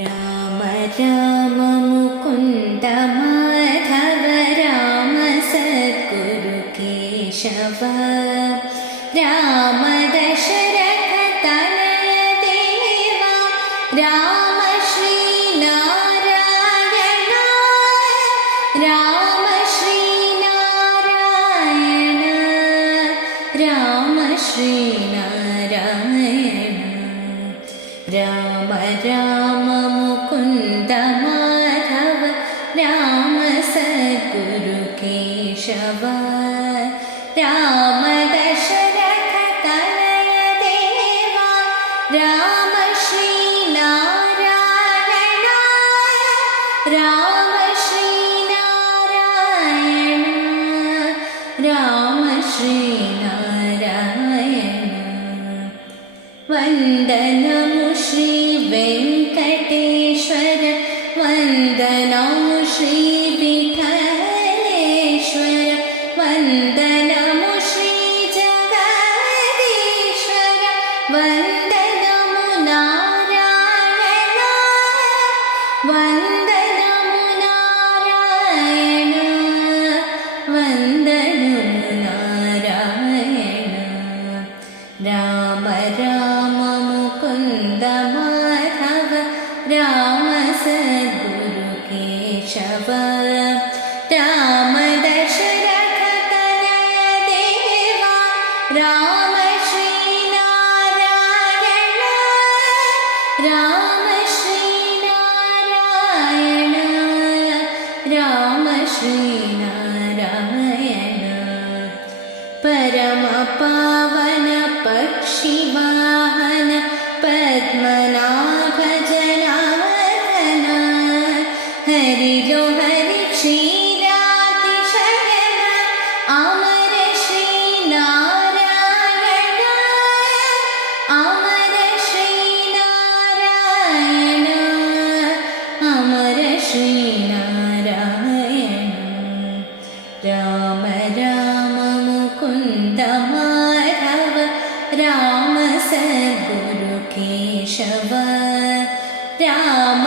राम राम मुकुन्द माधव राम सद्गुरु केशव राम दशरथ तनय देवा राम श्री नारायण राम श्री नारायण राम श्री नारायण राम राम मुकुन्द माधव राम सद्गुरु केशव राम दशरथ तनय देवा राम श्री नारायण राम श्री नारायण राम श्री नारायण वन्दनमु श्री वेङ्कटेश्वर वन्दनमु श्री विठलेश्वर वन्दनमु श्री जगदीश्वर वन्दनमु नारायण वन्दनमु नारायण वन्दनमु नारायण राम राम मुकुन्द माधव राम सद्गुरु केशव राम दशरथ तनय देवा राम श्री नारायण राम श्री नारायण राम श्री नारायण परम पावन पक्षिवाहन पद्मनाभ जनार्दन हरिलो हरि क्षीरातिशयन अमर श्री नारायण अमर श्री नारायण अमर श्री नारायण राम राम मुकुन्द माधव राम सद्गुरु केशव राम